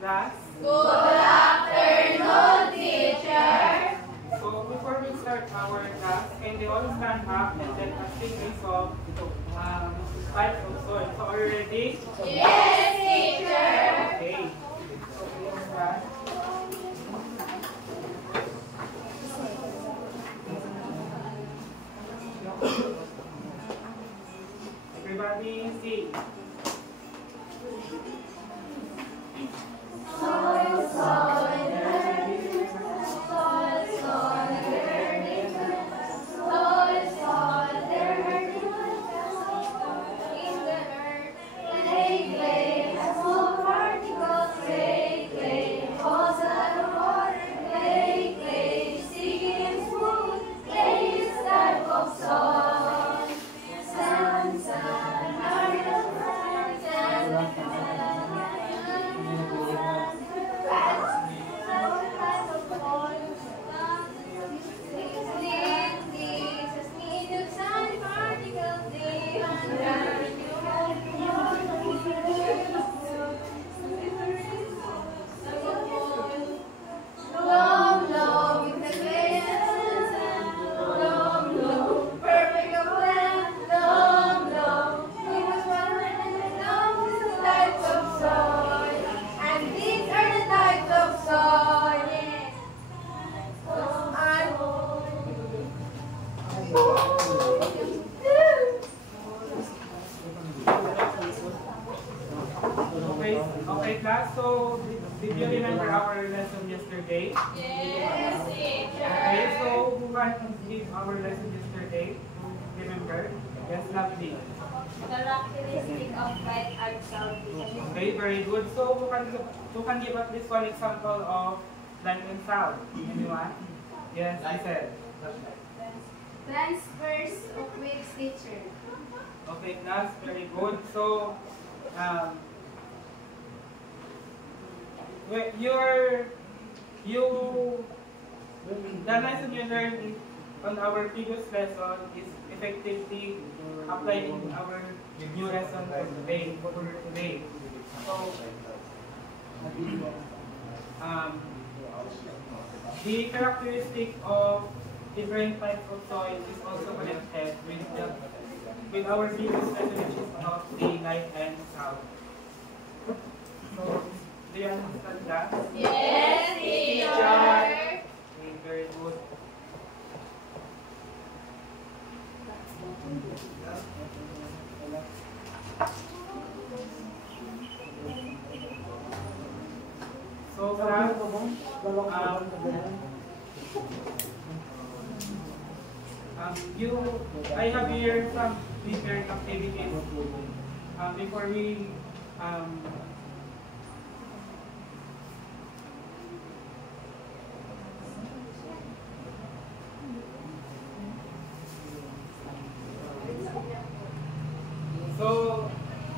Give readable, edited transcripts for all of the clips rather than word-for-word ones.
Class? Good afternoon, teacher. So before we start our class, can they all stand up and then sing a song, Pipes of Soil. So are you ready? Yes, teacher. Okay. So please stand. Everybody sing. Soil, soil, dirty, soil, soil, dirty, soil, soil, dirty, in the earth, clay, clay, small particles, clay, clay, falls out of water, clay, clay, sticky and smooth, clay is type of soil, sand, sand, particle, sand, sand. Okay, class. So, did you remember our lesson yesterday? Yes, teacher. Okay, so who can give our lesson yesterday? Remember? Yes, lovely. Characteristic of light and sound. Okay, very good. So, who can give us this one example of light and sound? Anyone? Yes, I said. Transverse of waves, teacher. Okay, class, very good. So, the lesson you learned on our previous lesson is effectively applied in our new lesson for today. So, the characteristic of different types of soil is also connected with our previous lesson, which is about the light and sound. So, do you understand that? Yes, teacher. Okay, very good. So, class, I have here some different activities. Before we So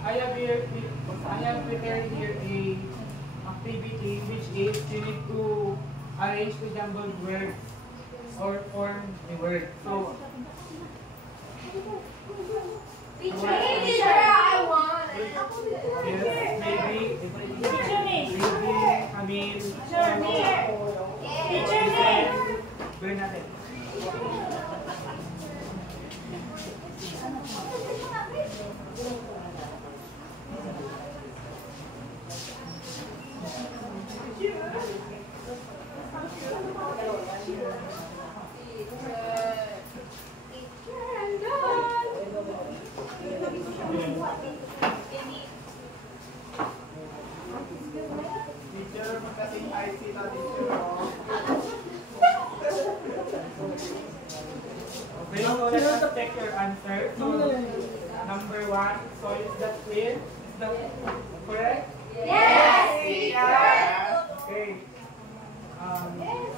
I have prepared here a activity which is you need to arrange the jumbled words or form the word. So Teacher, I want. yes, maybe Camille, Bernadette. Okay, so let's check your answer. So, number 1, so is that clear? Is that correct? Yes, teacher. Okay.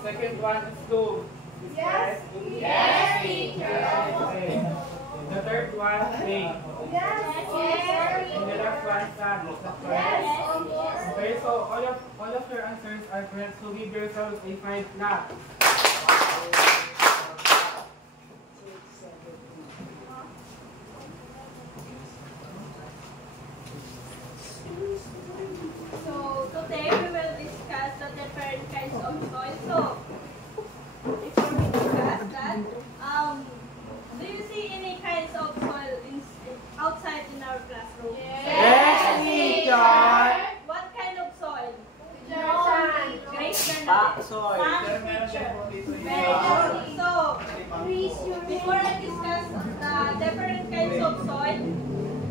Second one is 2. Is Yes. correct? Yes, teacher. Okay. The third one, 3. Yes, And the last one, 7. Is that correct? Okay, so all of your answers are correct. So give yourselves a 5 clap. So today we will kinds of soil. So, before we discuss that, do you see any kinds of soil outside in our classroom? Yes, teacher. What kind of soil? Sand. Great Soil. Sand, teacher. Very good. So, before I discuss the different kinds of soil,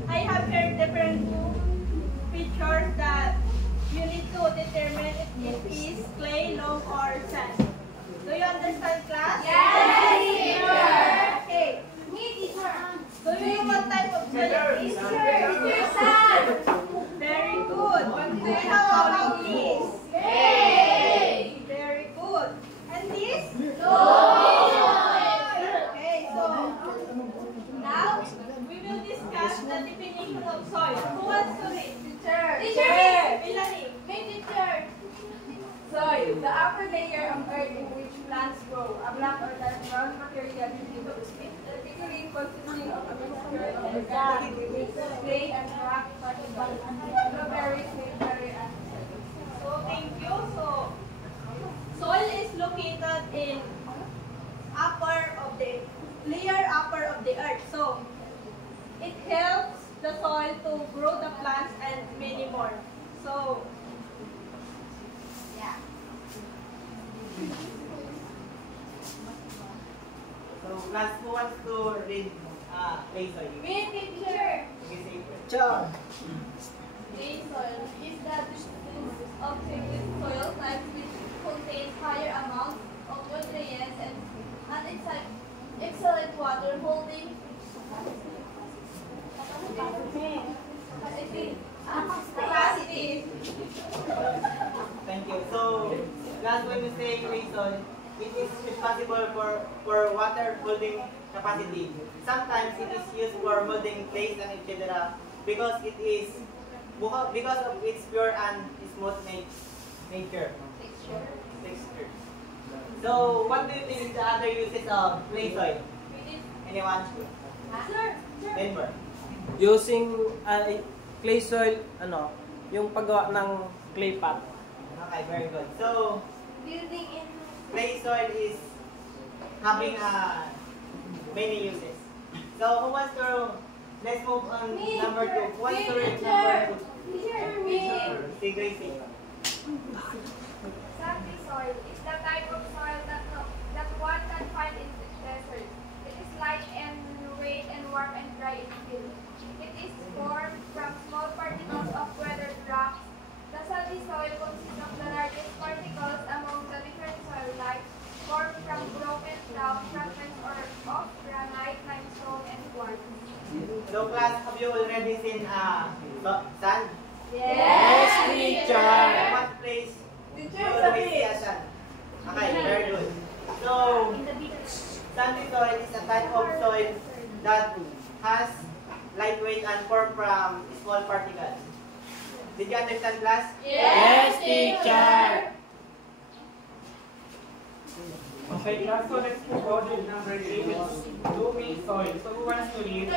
I have here different features that you need to determine if it is clay, loam, or sand. Do you understand, class? Yes, teacher. Okay. Me, teacher. Do you know what type of soil it is? Teacher, sand. Very good. And how about this? Clay. Very good. And this? Okay, so now we will discuss the definition of soil. Who wants to read? Teacher. Melanie. Me, teacher. Soil, the upper layer of earth in which plants grow, a black or dark brown material between the skin, typically consisting of a mixture of organic remains, clay and rock, particles, strawberries, mayberry, and So thank you. So soil is located in upper of the layer upper of the earth. So it helps the soil to grow the plants and many more. So yeah. So, class, who wants to read clay soil? Me, teacher. Sure. Clay soil is the substance of liquid soil types which contains higher amounts of nutrients and excellent water holding capacity. Thank you. So, class, when we say clay soil, it is responsible for water holding capacity. Sometimes it is used for molding clays and etc. because of its pure and smooth nature. Texture. So, what do you think is the other uses of clay soil? Anyone? Denver. Using clay soil, yung paggawa ng clay pot. Okay, very good. So, Building in clay soil is having many uses. So, who wants to, let's move on number 2. Who wants to read number 2? Si Gracie. sandy soil is the type of soil that one can find in the desert. It is light and weight and warm and dry in feel. It is formed from small particles of weathered rocks. The sandy soil consists of the largest particles among the different soil types, formed from broken down fragments or of granite, limestone, and quartz. So, class, have you already seen sand? Yes, teacher. What place do you always see sand? Okay, very good. So, sandy soil is a type of soil that has lightweight and formed from small particles. Did you understand, class? Yes, teacher. Okay, class, so let's move on to number 3, which is loamy soil. So who wants to read?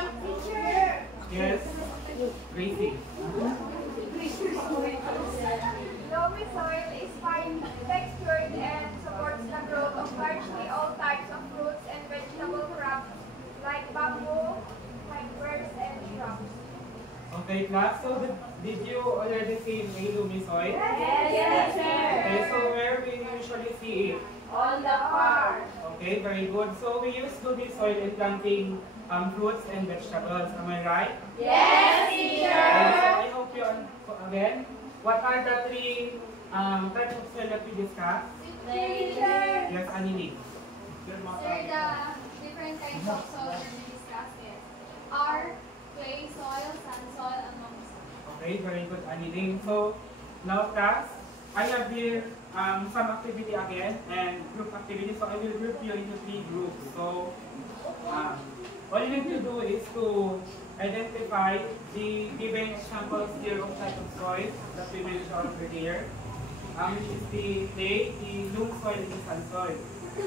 Yes, Gracie. Loamy soil is fine textured and supports the growth of largely all types of fruits and vegetable crops like bamboo, fibers, and shrubs. Okay, class, so did you already see a loamy soil? Yes, Okay, so where we usually see it? On the farm. Okay, very good. So we use loamy soil in planting fruits and vegetables. Am I right? Yes, Okay, teacher. so I hope you again. What are the 3 types of soil that we discussed? Teacher. Yes, Anili. Sir, the different kinds of soil that we discussed are clay soil, sand soil, and loam soil. Okay, very good, Anili. So now class, I have here some activity again and group activity. So I will group you into 3 groups. So all you need to do is to identify the given examples here of type of soil that we will show over here, which is the clay, the loam soil, and the sand soil.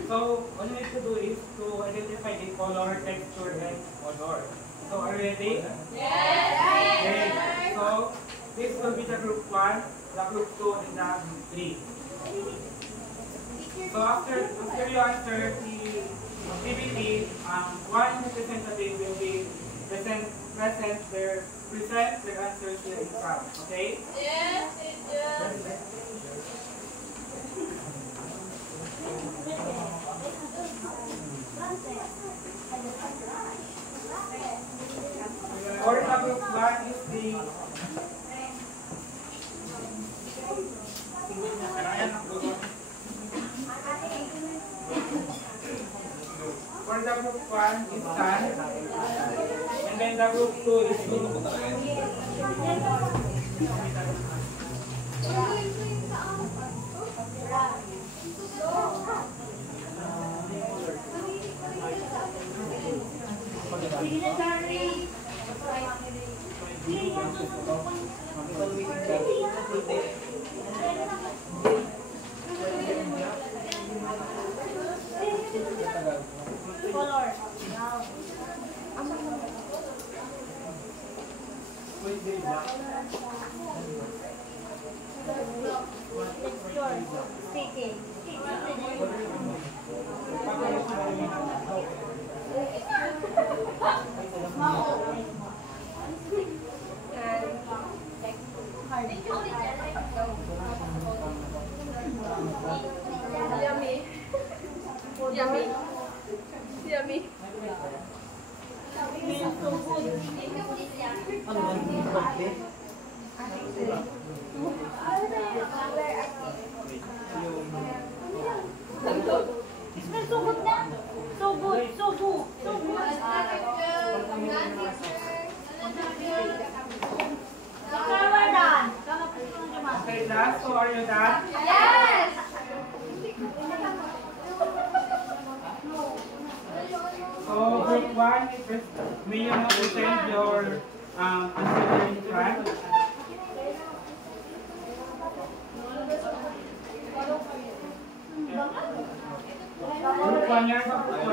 So all you need to do is to identify the color, texture, and odor. So are you ready? Yes. Okay. So this will be the group 1, the group 2, and the group 3. So after you answer the activity, one representative will be present their answers here in front. Okay? Yes, teacher. For the group 1 is the sun, and then the group 2 is moon. Okay, class, so are you done? Yes! So group 1, may you now present your answer in front. Group 1 yan sa group 1.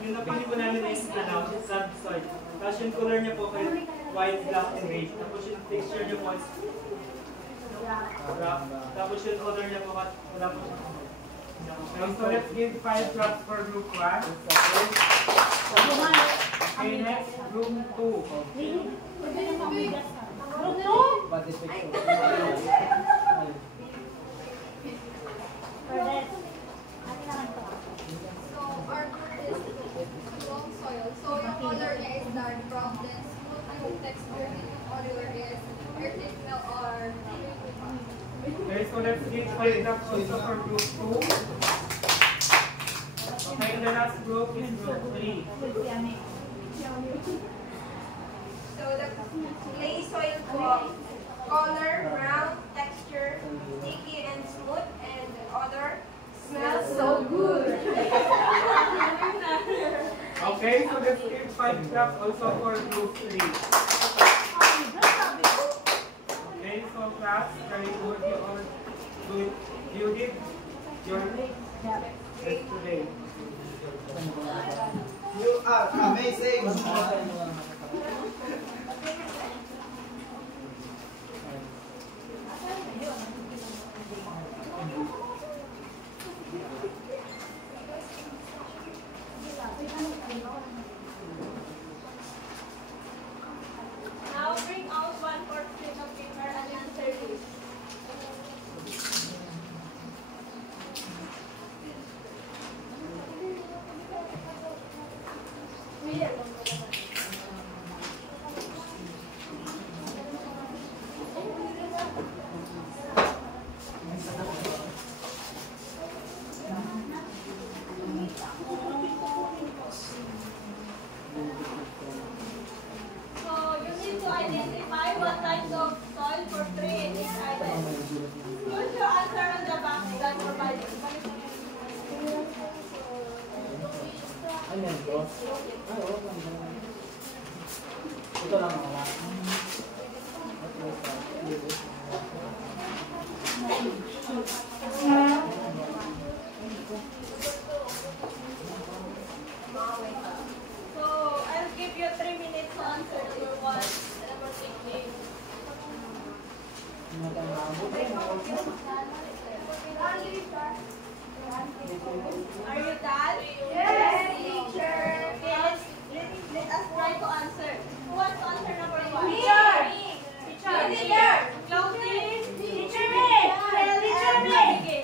Yung napili po namin is subsoil. Tapos yung color niya po kay white, black, and beige. Tapos yung texture niya po is black. Tapos yung color niya po wala po siya. Okay, so let's give 5 claps for group 1. Okay, next, group 2. So, our group is long soil. So, yung color niya is dark brown, then smooth yung texture, and yung color is earthy smell or Okay, so let's give 5 claps also for group 2. Okay, the last group is group 3. So the clay soil po, color, brown, texture, sticky and smooth, and the odor smells so good. Okay, so let's give 5 claps also for group 3. Okay, so class, very good. You did your best today. You are amazing! Now bring out 1/4 sheet of paper and answer this. So you need to identify what types of soil portray in this item. Use your answer on the box that provided. Ito lang wala. Are you done? Yes, teacher. Okay, let us try to answer. Who wants to answer number 1? Teacher. Teacher. Claudine. Teacher me. Teacher me. Abigail.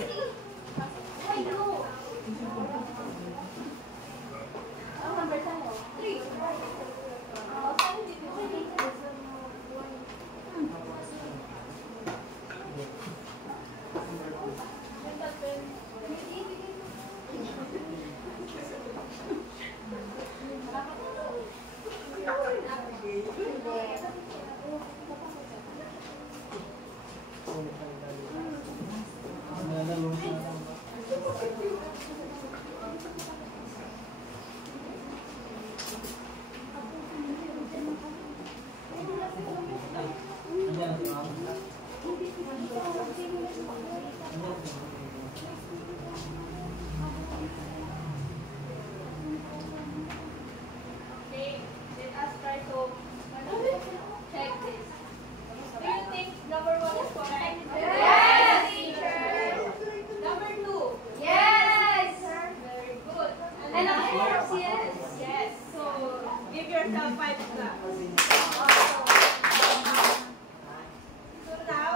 Okay, let us try to check this. Do you think number 1 is correct? Yes, teacher. Number 2. Yes. Very good. And of course, yes. Yes. So give yourself 5 claps. So now,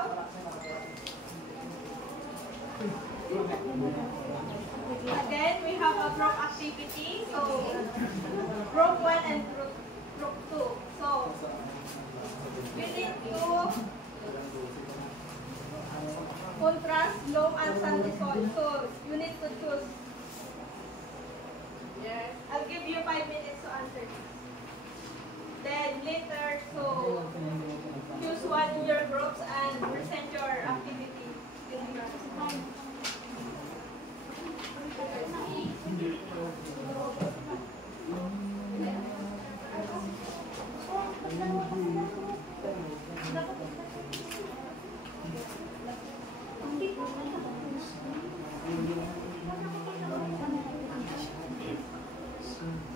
again, we have a group activity. So group 1 and group 2. So we need to contrast loam and sandy soil. So you need to choose. Yes. I'll give you 5 minutes to answer this. Then later, so choose one in your groups and present your activity.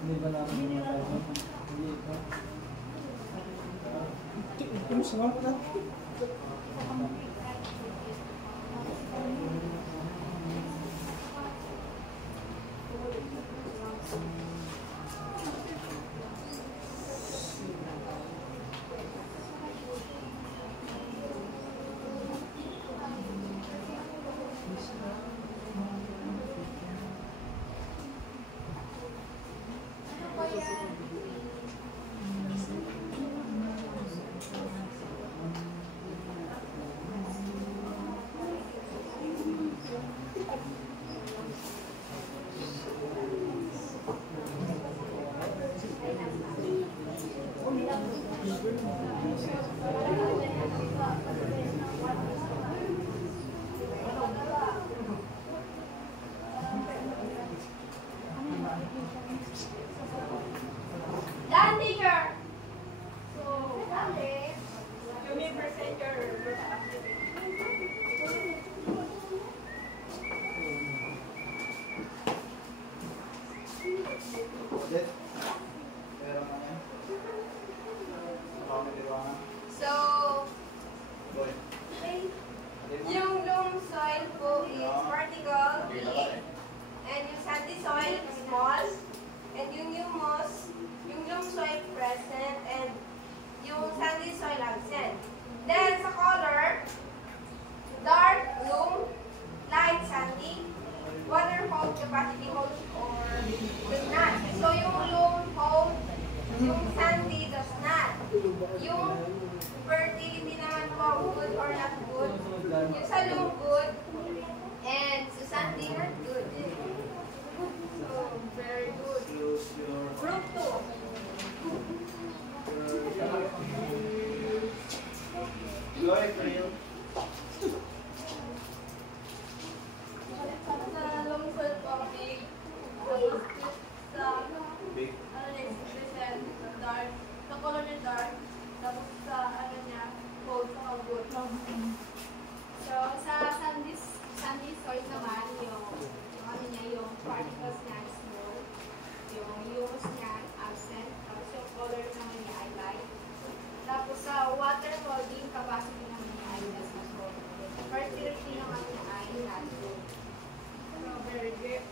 Hindi ba natin yung tayo? Hindi ito. Ito mo sa Done, teacher. So you may present your group activity. Odette? Pera mo yan? Kami liwanag. So, Boy. yung loam soil po is vertical, deep, and yung sandy soil is small, and yung humus, yung loam soil present, and yung sandy soil absent. Then, sa color, dark loam, light sandy, water hold capacity hold, or does not. So, yung loam hold, yung sandy does not. Yung fertility naman po, good or not good. Yung sa loam, good. And sa sandy, not good. So, very good. Use your... Group 2. Go ahead, Priyo. Sa loam soil po, big. Tapos sa, Big. ano next, present, dark. Sa color niya dark. Tapos sa, ano niya, cold, sa good. So, sa sandy soil naman, yung ano niya, yung particles niya is small. Yung humus niya absent. Tapos yung color naman niya ay light. Tapos sa water holding capacity naman niya ay less na small. Fertility naman niya ay not good. So, very good.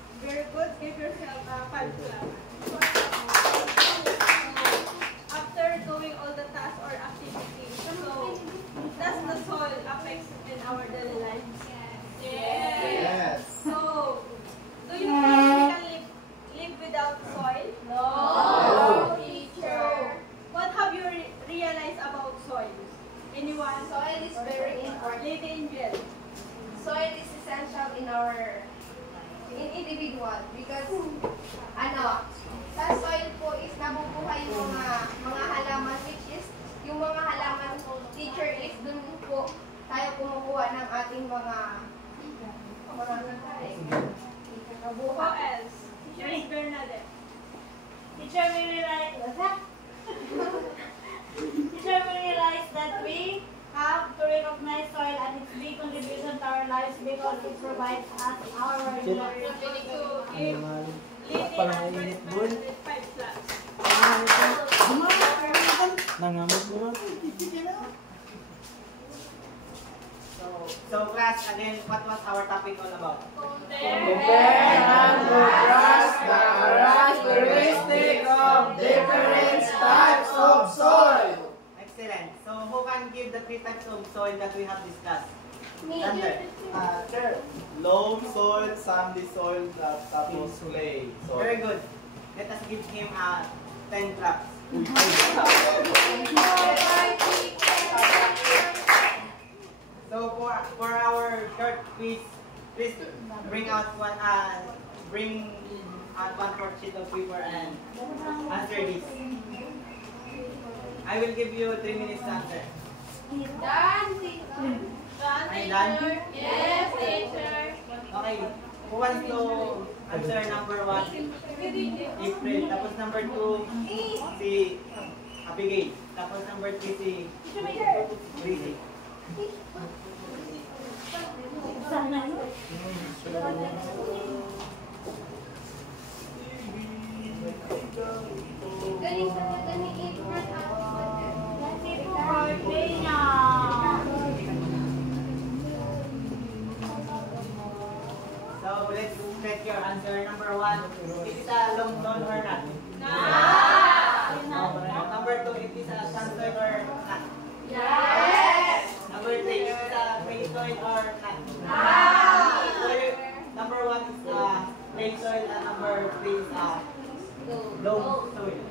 essential in our individual because sa soil po is nabubuhay yung mga halaman, which is yung mga halaman teacher is dun po tayo kumukuha ng ating mga Who else? Teacher is Bernadette. Teacher will realize that we have to recognize soil and its big contribution to our lives because it provides us our ability to give Pananginit boy. 5 plus. Nangamot mo. So class, again, what was our topic all about? Compare and contrast the characteristic of different types of soil. Excellent. So who can give the 3 types of soil that we have discussed? Thunder. Sure. Loam soil, sandy soil, tapos clay soil. Very good. Let us give him 10 claps. So for our short quiz, please bring out one 1/4 sheet of paper and answer this. I will give you 3 minutes to answer. Done, teacher. Are you done? Yes, teacher. Okay. Who wants to answer number 1? April. Tapos number 2, si Abigail. Tapos number 3, si Rizzy. Galing talaga ni April. Birthday niya. So let's check your answer. Number 1, it is a long known or not? Number 2, it is a sand soil or not? Yes. Number 3, it is a clay soil or not? Number 1 is clay soil and number 3 is loam soil.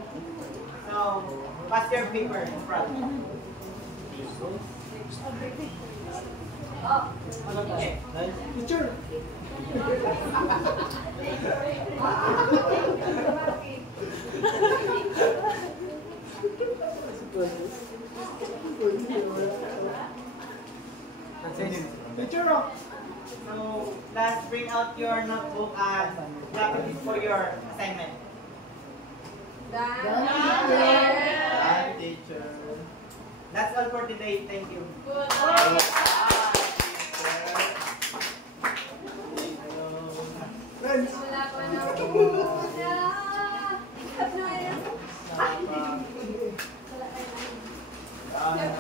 So pass your paper in front. Okay. Teacher. Teacher, So let's bring out your notebook and copies for your assignment. teacher. That's all for today. Thank you. Good.